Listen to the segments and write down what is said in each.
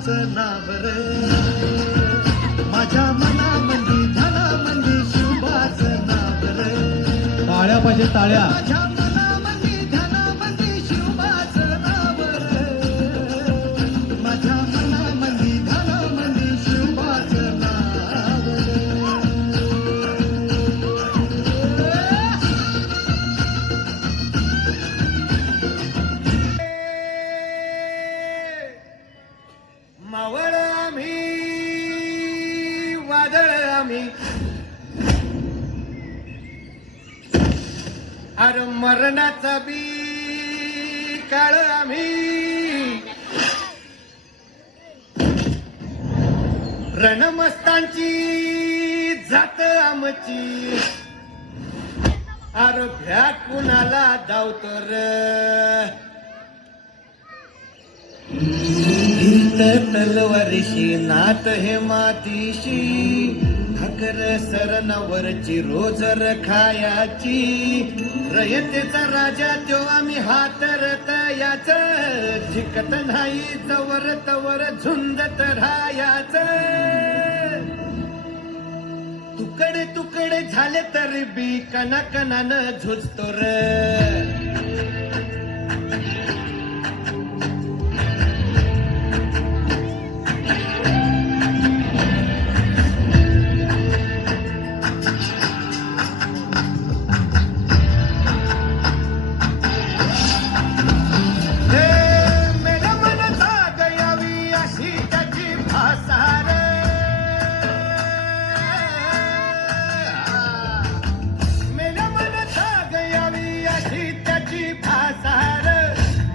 शिवाचं नाव रे, माझ्या मनामंदी ध्यानामंदी शिवाचं नाव रे, टाळ्या पाहिजे टाळ्या. माझ्या मनामंदी ध्यानामंदी शिवाचं नाव रे, माझ्या मनामंदी ध्यानामंदी शिवाचं नाव रे. मावळ आम्ही वादळ आम्ही, अरे मरणाचा बी काळ आम्ही, रणमस्तांची जात आमची, अरे भ्या कुणाला धावतो र. तलवारीशी नात हे मातीशी, ठाकर सरणावरची रोजर खायाची, रयतेचा राजा त्यो आम्ही हातरत याच, जिकत नाही जवर तवर झुंजत राहायाच. तुकडे तुकडे झाले तरी बी कणाकणानं झुजतो र.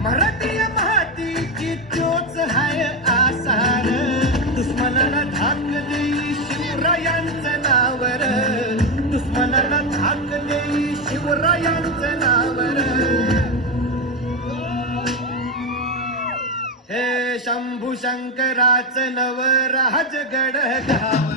मराठी मातीची तोच हाय आसार, दुश्मनाला धाक देई शिवरायांचं नावर, दुश्मनाला धाक देई शिवरायांचं नावर. हे शंभू शंकराचं नव राजगड गाव